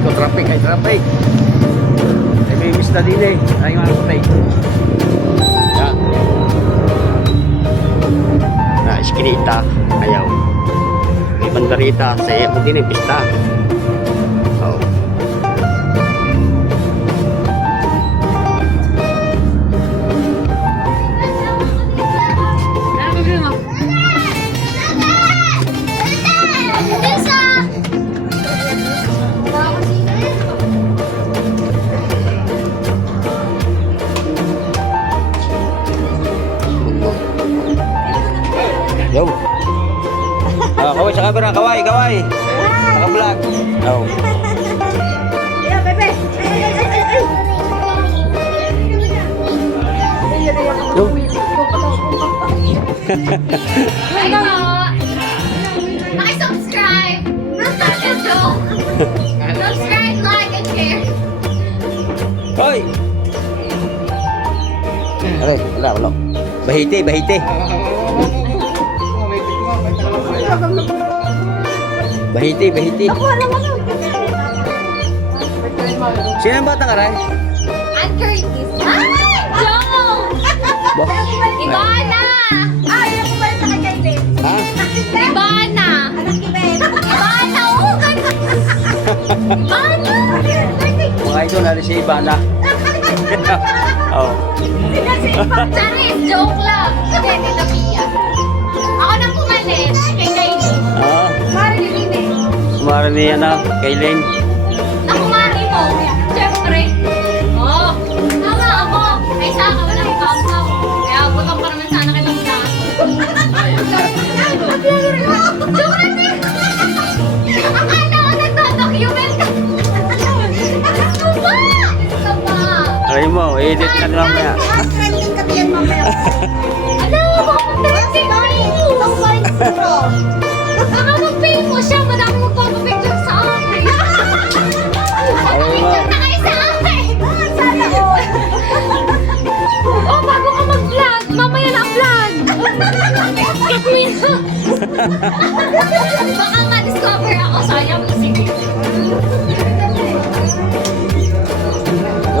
ko, traffic, ay traffic. Ay may miss na din eh. Ay mga kapatay. Yan. Eskinita, ayaw. May bandarita, sa iya mo din eh, pista. Oh. Yo. Kaway sa camera, kaway. Naka-vlog. Oh. Yeah, bebe. Yo. Ay, po. Subscribe, like, and share. Hoy. Aray, wala. Bahiti. Bahiti. Sino ang bata ka, Ray? I'm Curtis. Ay! Jongo! Ibana! Ay, ako ba yung nakagaitin? Ha? Ibana! Ibana! Oh, ganda! Ibana! Mga idol, narin si Ibana. Oh. Charis, joke lang. Hindi, Tita Pia. Ako nang pumalit kay Kylie. Ah, Marilyn eh. sumara niya na, Kaylin. Nakumari mo. Siyempre. Oo. Tama ako. Ay sa akin, wala ibang ako. Kaya butang pa naman sana kitang lahat. Joke lang eh. Akala ko nagdodocument ka. Ano ba? Aray mo, edit na lang kaya. Trending ka diyan mamaya. Ano? Trending mo. Baka mag-pay mo siya. Madami magpapapicture sa akin. Picture na kayo sa akin. Sana all. Oh, bago ka mag-vlog. Mamaya na ang vlog. Cut me na. Baka ma-discover ako. Sayang isip.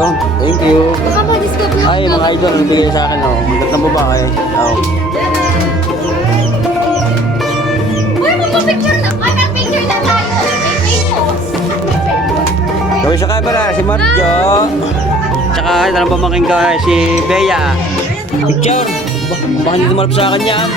Yun, thank you. Baka ma-discover ako. Ay, mga idol, nagbigay sa akin, oh. Magandang babae. Oh. Uy, magpapicture na. Ay, mag-picture na tayo. May famous. Gawin sa camera, si Marjo. Tsaka, ito lang pamangking ka, si Bea. Picture. Baka hindi tumalap sa akin yan.